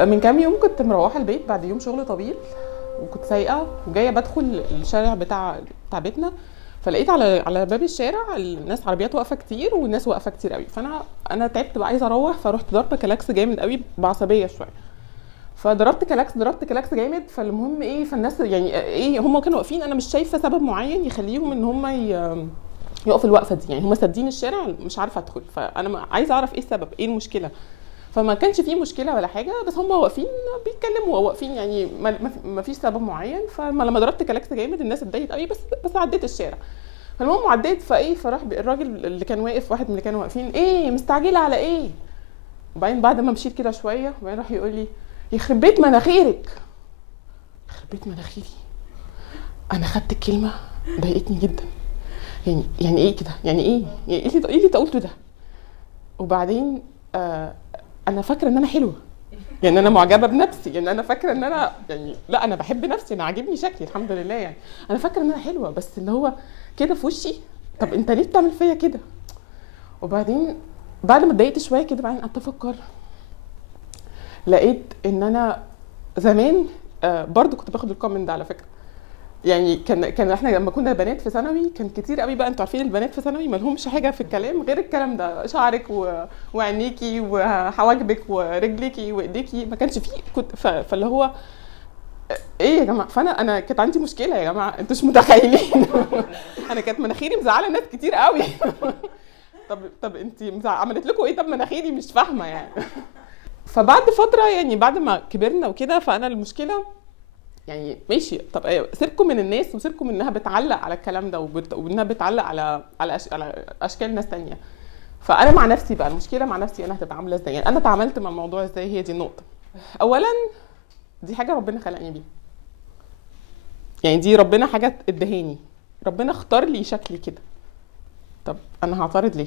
من كام يوم كنت مروحه البيت بعد يوم شغل طويل، وكنت سايقه وجايه بدخل الشارع بتاع بيتنا، فلقيت على باب الشارع الناس عربيات واقفه كتير والناس واقفه كتير قوي، فانا تعبت بقى عايزه اروح، فرحت ضربت كلاكس جامد قوي بعصبيه شويه، فضربت كلاكس جامد. فالمهم ايه، فالناس يعني ايه هم كانوا واقفين، انا مش شايفه سبب معين يخليهم ان هم يقفوا الوقفه دي، يعني هم سادين الشارع مش عارفه ادخل، فانا عايزه اعرف ايه السبب، ايه المشكله. فما كانش فيه مشكله ولا حاجه، بس هم واقفين بيتكلموا واقفين، يعني ما فيش سبب معين. فلما ضربت كلاكس جامد الناس اتضايقت قوي، بس عديت الشارع. فالمهم عديت، فراح الراجل اللي كان واقف، واحد من اللي كانوا واقفين، ايه مستعجله على ايه؟ وبعدين بعد ما مشيت كده شويه وبعدين راح يقول لي يخرب بيت مناخيرك. يخرب بيت مناخيري؟ انا خدت الكلمه ضايقتني جدا، يعني ايه كده، يعني ايه اللي انت قلته ده؟ وبعدين انا فاكره ان انا حلوه، يعني انا معجبه بنفسي، يعني انا فاكره ان انا يعني لا انا بحب نفسي، انا عاجبني شكلي الحمد لله، يعني انا فاكره ان انا حلوه، بس اللي هو كده في وشي، طب انت ليه بتعمل فيا كده؟ وبعدين بعد ما اتضايقت شويه كده بعدين قعدت افكر، لقيت ان انا زمان برضو كنت باخد الكومنت ده على فكره، يعني كان احنا لما كنا بنات في ثانوي كان كتير قوي بقى، انتوا عارفين البنات في ثانوي ما لهمش حاجه في الكلام غير الكلام ده، شعرك وعينيكي وحواجبك ورجليكي وايديكي، ما كانش فيه فاللي هو ايه يا جماعه. فانا كانت عندي مشكله يا جماعه، انتوا مش متخيلين انا كانت مناخيري مزعله ناس كتير قوي طب انت عملت لكم ايه؟ طب مناخيري مش فاهمه يعني فبعد فتره يعني بعد ما كبرنا وكده، فانا المشكله يعني ماشي، طب ايوه سيبكم من الناس وسيبكم انها بتعلق على الكلام ده وانها بتعلق على اشكال ناس تانية. فانا مع نفسي بقى، المشكله مع نفسي انا هتبقى عامله ازاي، يعني انا اتعاملت مع الموضوع ازاي، هي دي النقطه. اولا دي حاجه ربنا خلقني بيها، يعني دي ربنا حاجه ادهاني، ربنا اختار لي شكلي كده، طب انا هعترض ليه؟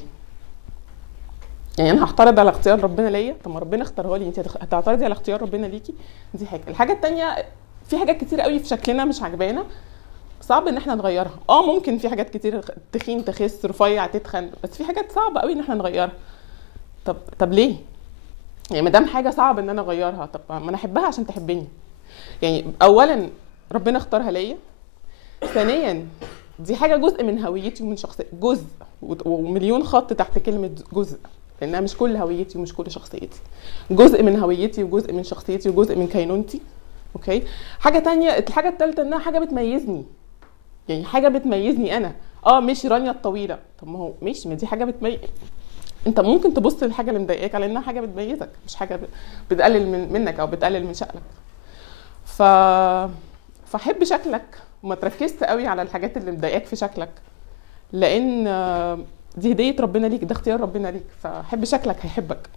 يعني انا هعترض على اختيار ربنا ليا؟ طب ما ربنا اختارها لي، انت هتعترضي على اختيار ربنا ليكي؟ دي حاجه. الحاجه الثانيه، في حاجات كتير قوي في شكلنا مش عجبانا، صعب ان احنا نغيرها. ممكن في حاجات كتير، تخين تخس، رفيع تتخن، بس في حاجات صعبه قوي ان احنا نغيرها. طب ليه؟ يعني ما دام حاجه صعب ان انا اغيرها، طب ما انا احبها عشان تحبني. يعني اولا ربنا اختارها ليا، ثانيا دي حاجه جزء من هويتي ومن شخصيتي، جزء ومليون خط تحت كلمه جزء، لانها مش كل هويتي ومش كل شخصيتي، جزء من هويتي وجزء من شخصيتي وجزء من كينونتي. اوكي. حاجه تانية، الحاجه الثالثه انها حاجه بتميزني، يعني حاجه بتميزني انا. مش رانيا الطويله، طب ما هو ماشي، ما دي حاجه بتميز، انت ممكن تبص للحاجه اللي مضايقاك على انها حاجه بتميزك، مش حاجه بتقلل منك او بتقلل من شأنك. فحب شكلك وما تركزش قوي على الحاجات اللي مضايقاك في شكلك، لان دي هديه ربنا ليك، ده اختيار ربنا ليك، فحب شكلك هيحبك.